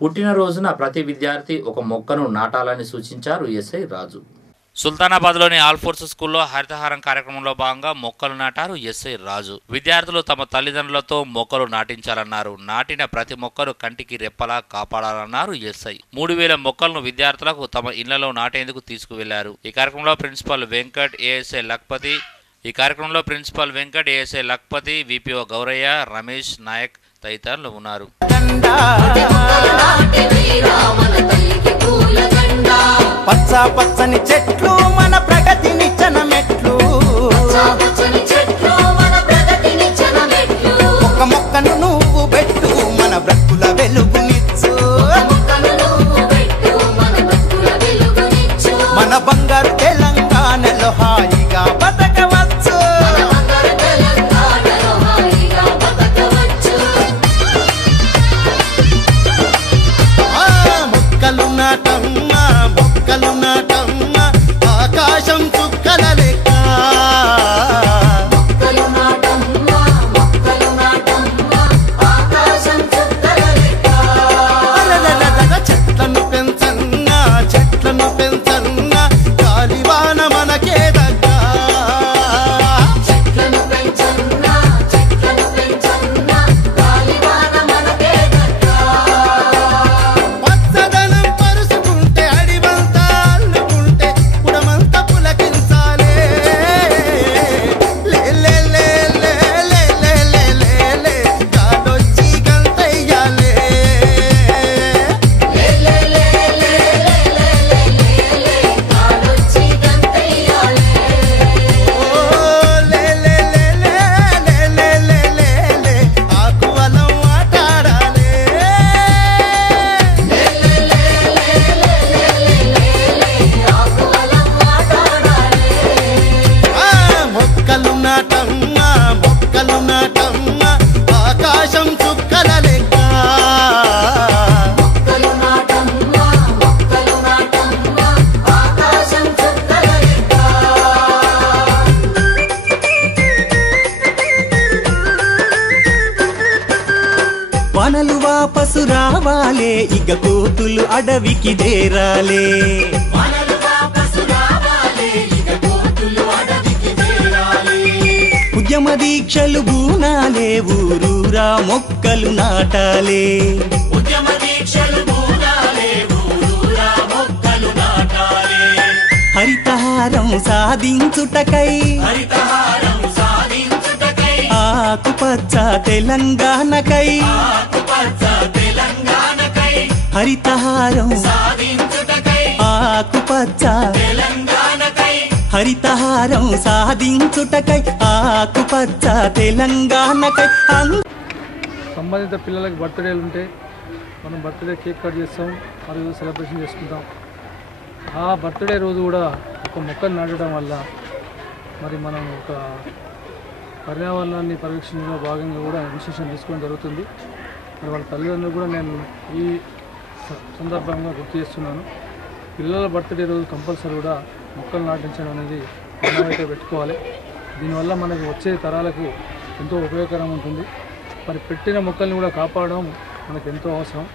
పుట్టినరోజున ప్రతి విద్యార్థి ఒక మొక్కను నాటాలని సూచించారు ఎస్ఐ రాజు. సుల్తానాబాద్లోని ఆల్ ఫోర్స్ స్కూల్లో హరితహారం కార్యక్రమంలో భాగంగా మొక్కలు నాటారు ఎస్ఐ రాజు. విద్యార్థులు తమ తల్లిదండ్రులతో మొక్కలు నాటించాలన్నారు. నాటిన ప్రతి మొక్కను కంటికి రెప్పలా కాపాడాలన్నారు ఎస్ఐ. 3000 మొక్కలను విద్యార్థులకు తమ ఇళ్లలో నాటేందుకు తీసుకువెళ్లారు. ఈ కార్యక్రమంలో ప్రిన్సిపల్ వెంకట్, ఏఎస్ఐ లక్పతి, విపిఓ గౌరయ్య, రమేష్ నాయక్ తదితరులు ఉన్నారు. పచ్చని చెట్లు మన ప్రగతినిచ్చిన మెట్లు, ఒక మొక్కను నువ్వు పెట్టు మన బ్రతుకుల వెలుగునిచ్చు, మన బంగారు తెలంగాణలో హాయిగా బతకవచ్చు. మొక్కలు నాటమ్మా, మొక్కలు నాటమ్మా, ఆకాశం చుక్కల లెక్క. చెట్లను పెంచన్నా, చెట్లను పెంచన్నా, గాలివాన మనకే దగ్గ. పచ్చదనం పరుచుకుంటే అడివంతా అల్లుకుంటే పుడమంతా పులకించాలే. లే లే లే లే లే లే లే లే లే గాలొచ్చి గంతయ్యాలే. ఓ లే లే లే లే లే లే లే లే లే ఆకువలం ఆటాడాలే. మొక్కలు నాటమ్మా, మొక్కలు నాటమ్మా, ఆకాశం చుక్కల లెక్క. వనలు వాపసు రావాలే, ఇక కోతులు అడవికి చేరాలే. ఉద్యమ దీక్షలు బూనాలే, ఊరూరా మొక్కలు నాటాలే. హరితహారం సాధించుటకై, ఆకుపచ్చ తెలంగాణకై, హరితహారం ఆకుపచ్చ, హరితహారం సాధించుటకై, ఆకుపచ్చ తెలంగాణకై. సంబంధిత పిల్లలకి బర్త్డేలు ఉంటే మనం బర్త్డే కేక్ కట్ చేస్తాం మరియు సెలబ్రేషన్ చేసుకుంటాం. ఆ బర్త్డే రోజు కూడా ఒక మొక్కను నాటడం వల్ల మరి మనం ఒక పర్యావరణాన్ని పరిరక్షణలో భాగంగా కూడా ఇనిషియేషన్ తీసుకోవడం జరుగుతుంది. మరి వాళ్ళ తల్లిదండ్రులు కూడా నేను ఈ సందర్భంగా గుర్తు చేస్తున్నాను. పిల్లల బర్త్డే రోజు కంపల్సరీ కూడా మొక్కలు నాటించడం అనేది అయితే పెట్టుకోవాలి. దీనివల్ల మనకు వచ్చే తరాలకు ఎంతో ఉపయోగకరం ఉంటుంది. మరి పెట్టిన మొక్కల్ని కూడా కాపాడడం మనకు ఎంతో అవసరం.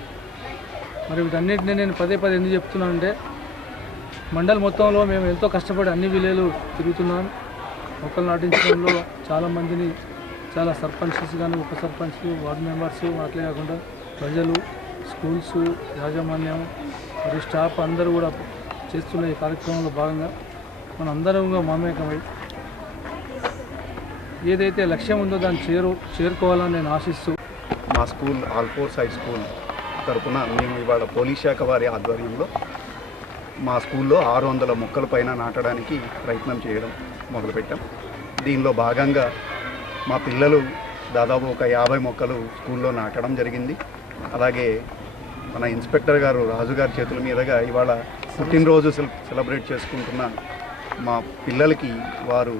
మరి వీటన్నిటిని నేను పదే ఎందుకు చెప్తున్నానంటే, మండల్ మొత్తంలో మేము ఎంతో కష్టపడి అన్ని విలేలు తిరుగుతున్నాను. మొక్కలు నాటించడంలో చాలామందిని, చాలా సర్పంచెస్ కానీ, ఉప సర్పంచ్లు, వార్డు మెంబర్స్, అట్లే కాకుండా ప్రజలు, స్కూల్స్ యాజమాన్యం మరియు స్టాఫ్ అందరూ కూడా చేస్తున్న ఈ కార్యక్రమంలో భాగంగా మన అందరం మమేకమై ఏదైతే లక్ష్యం ఉందో దాన్ని చేరుకోవాలని నేను ఆశిస్తూ, మా school all force high school తరఫున మేము ఇవాళ పోలీస్ శాఖ వారి ఆధ్వర్యంలో మా స్కూల్లో 600 మొక్కల పైన నాటడానికి ప్రయత్నం చేయడం మొదలుపెట్టాం. దీనిలో భాగంగా మా పిల్లలు దాదాపు ఒక 50 మొక్కలు స్కూల్లో నాటడం జరిగింది. అలాగే మన ఇన్స్పెక్టర్ గారు రాజు గారి చేతుల మీదుగా ఇవాళ పుట్టినరోజు సెలబ్రేట్ చేసుకుంటున్న మా పిల్లలకి వారు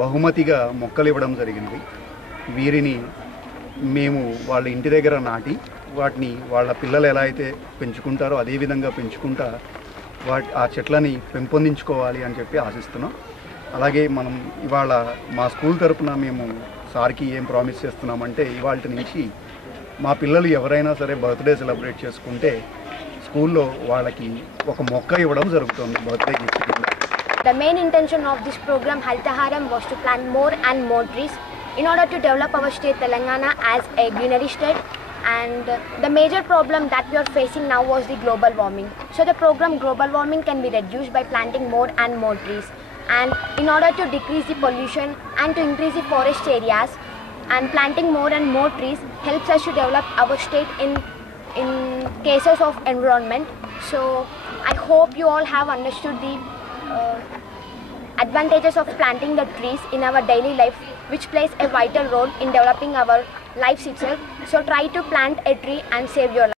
బహుమతిగా మొక్కలు ఇవ్వడం జరిగింది. వీరిని మేము వాళ్ళ ఇంటి దగ్గర నాటి వాటిని వాళ్ళ పిల్లలు ఎలా అయితే పెంచుకుంటారో అదేవిధంగా పెంచుకుంటా ఆ చెట్లని పెంపొందించుకోవాలి అని చెప్పి ఆశిస్తున్నాం. అలాగే మనం ఇవాళ మా స్కూల్ తరపున మేము సార్కి ఏం ప్రామిస్ చేస్తున్నామంటే ఇవాళ నుంచి మా పిల్లలు ఎవరైనా సరే బర్త్డే సెలబ్రేట్ చేసుకుంటే స్కూల్లో వాళ్ళకి ఒక మొక్క ఇవ్వడం జరుగుతుంది బర్త్డే గిఫ్ట్ కింద. The main intention of this program Haritaharam was to plant more and more trees in order to develop our state Telangana as a greenery state, and the major problem that we are facing now was the global warming. So the program global warming can be reduced by planting more and more trees, and in order to decrease the pollution and to increase the forest areas, and planting more and more trees helps us to develop our state in cases of environment. So I hope you all have understood the advantages of planting the trees in our daily life, which plays a vital role in developing our lives itself. So try to plant a tree and save your life.